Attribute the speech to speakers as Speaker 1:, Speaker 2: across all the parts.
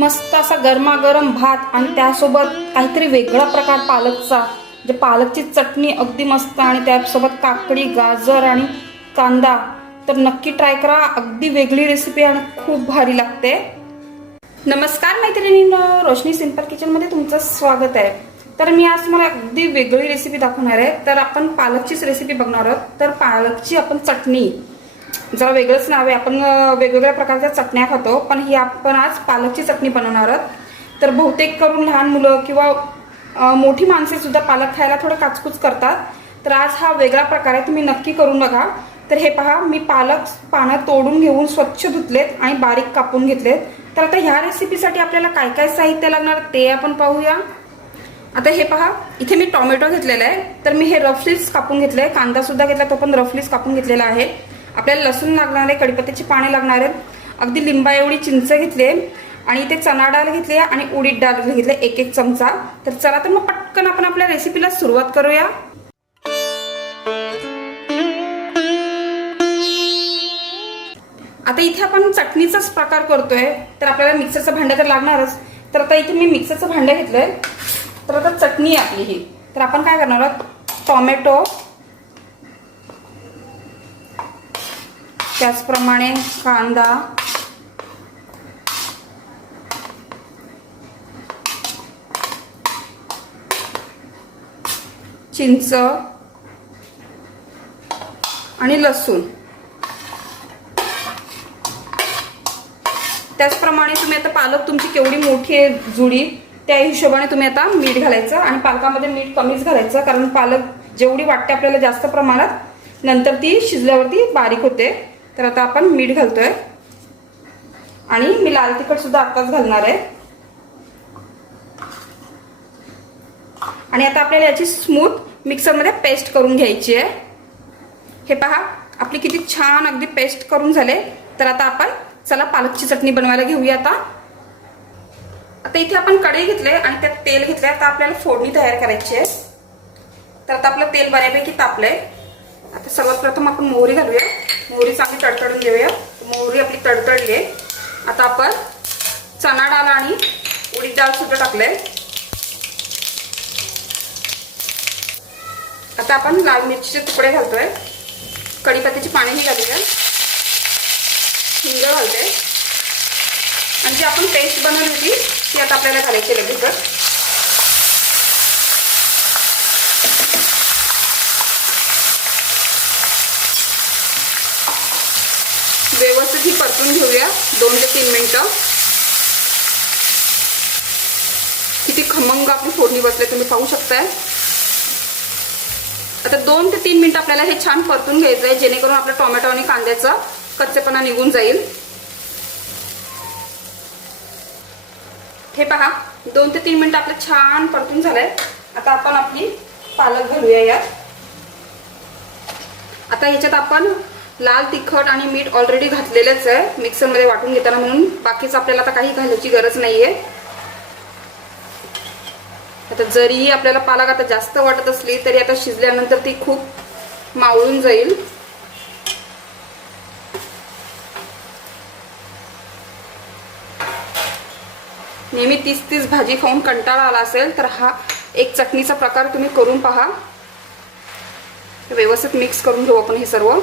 Speaker 1: मस्त असा गरमागरम भात आणि त्यासोबत काहीतरी वेगळा प्रकार पालकचा जे पालकची चटणी अगदी मस्त आणि त्यासोबत काकडी गाजर आणि कांदा. तर नक्की ट्राय करा अगदी वेगळी रेसिपी आणि खूप भारी लागते. नमस्कार मैत्रिणींनो रोशनी सिंपल किचनमध्ये तुमचं स्वागत आहे. तर मी आज तुम्हाला अगदी वेगळी रेसिपी दाखवणार आहे. तर आपण पालकचीच रेसिपी बघणार आहोत. तर पालकची आपण चटणी. जरा वेगळंच नाव आहे. आपण वेगवेगळ्या प्रकारच्या चटण्या खातो पण ही आपण आज पालकची चटणी बनवणार आहोत. तर बहुतेक करून लहान मुलं किंवा मोठी माणसेसुद्धा पालक खायला थोडं काचकूच करतात. तर आज हा वेगळा प्रकार आहे तुम्ही नक्की करून बघा. तर हे पहा मी पालक पानं तोडून घेऊन स्वच्छ धुतलेत आणि बारीक कापून घेतलेत. तर आता ह्या रेसिपीसाठी आपल्याला काय काय साहित्य लागणार ते आपण पाहूया. आता हे पहा इथे मी टोमॅटो घेतलेला आहे. तर मी हे रफलीच कापून घेतलं आहे कांदासुद्धा घेतला तो पण रफलीच कापून घेतलेला आहे. आपल्याला लसूण लागणार आहे कडीपत्त्याची पाने लागणार आहेत अगदी लिंबा एवढी चिंच घेतली आणि इथे चणा डाळ घेतली आणि उडीद डाळ घेतले एक एक चमचा. तर चला तर मग पटकन आपण आपल्या रेसिपीला सुरुवात करूया. आता इथे आपण चटणीचाच प्रकार करतोय. तर आपल्याला मिक्सरचं भांडं तर लागणारच. तर आता इथे मी मिक्सरचं भांडं घेतलंय. तर आता चटणी आपली ही. तर आपण काय करणार आहोत? टोमॅटो त्याचप्रमाणे कांदा. चिंच. आणि लसूण. त्याचप्रमाणे तुम्ही आता पालक तुमची केवढी मोठी आहे जुडी त्या हिशोबाने तुम्ही आता मीठ घालायचं आणि पालकामध्ये मीठ कमीच घालायचं कारण पालक जेवढी वाटते आपल्याला जास्त प्रमाणात नंतर ती शिजल्यावरती बारीक होते. तर आता आपण मीठ घालतोय. आणि मी लाल तिखट सुद्धा आत्ताच घालणार आहे. आणि आता आपल्याला याची स्मूथ मिक्सरमध्ये पेस्ट करून घ्यायची आहे. हे पहा आपली किती छान अगदी पेस्ट करून झाले. तर आता आपण चला पालकची चटणी बनवायला घेऊया आता. आता इथे आपण कढई घेतले आणि त्यात तेल घेतले आता आपल्याला फोडणी तयार करायची आहे. तर आता आपलं तेल बऱ्यापैकी तापलंय. आता सर्वात प्रथम आपण मोहरी घालूया. मोहरी चांगली तडतडून घेऊया. मोहरी आपली तडतडली आहे. आता आपण चणा डाळ आणि उडीद डाळ सुद्धा टाकलंय. आता आपण लाल मिरचीचे तुकडे घालतोय. कढीपत्त्याची पाणीही घालूया हिंग घालते. आणि जी आपण पेस्ट बनवली होती ती आता आपल्याला घालायची लगेचच व्यवस्थित ही परतून घेऊया. दोन ते तीन मिनटं. किती खमंग आपली फोडणी बसले तुम्ही पाहू शकताय. आता दोन ते तीन मिनिट आपल्याला हे छान परतून घ्यायचं आहे जेणेकरून आपलं टोमॅटो आणि कांद्याचा कच्चेपणा निघून जाईल. हे पहा दोन ते तीन मिनिट आपलं छान परतून झालंय. आता आपण आपली पालक घालूया यात. आता ह्याच्यात आपण लाल तिखट आणि मीठ ऑलरेडी घातलेलंच आहे. मिक्सरमध्ये वाटून घेताना म्हणून बाकीचं आपल्याला आता काही घालायची गरज नाहीये. आता जरीही आपल्याला पालक आता जास्त वाटत असली तरी आता शिजल्यानंतर ती खूप मावळून जाईल. नेहमी तीस तीस भाजी खाऊन कंटाळा आला असेल तर हा एक चटणीचा प्रकार तुम्ही करून पहा. व्यवस्थित मिक्स करून घेऊ आपण हे सर्व.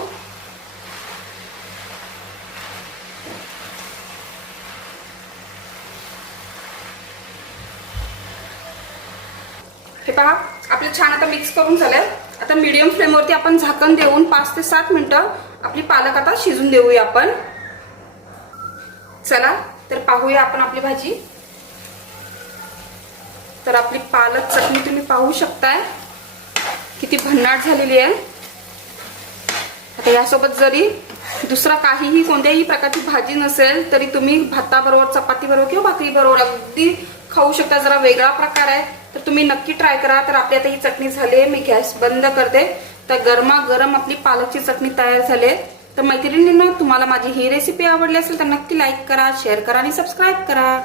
Speaker 1: हे पहा आपलं छान आता मिक्स करून झालंय. आता मीडियम फ्लेमवरती आपण झाकण देऊन पाच ते सात मिनटं आपली पालक आता शिजून देऊया आपण. चला तर पाहूया आपण आपली भाजी. तर आपली पालक चटणी तुम्ही पाहू शकताय. किती भन्नाट झालेली आहे. आता यासोबत जरी दुसरा काहीही कोणत्याही प्रकारची भाजी नसेल तरी तुम्ही भाताबरोबर चपातीबरोबर किंवा भाकरीबरोबर अगदी खाऊ शकता. जरा वेगळा प्रकार आहे. तर तुम्ही नक्की ट्राय करा. तर आपली आता ही चटणी झाली आहे मी गॅस बंद करते. तर गरमागरम आपली पालकची चटणी तयार झाली आहे तर मैत्रिणींना तुम्हाला माझी ही रेसिपी आवडली असेल तर नक्की लाईक करा शेअर करा आणि सबस्क्राईब करा.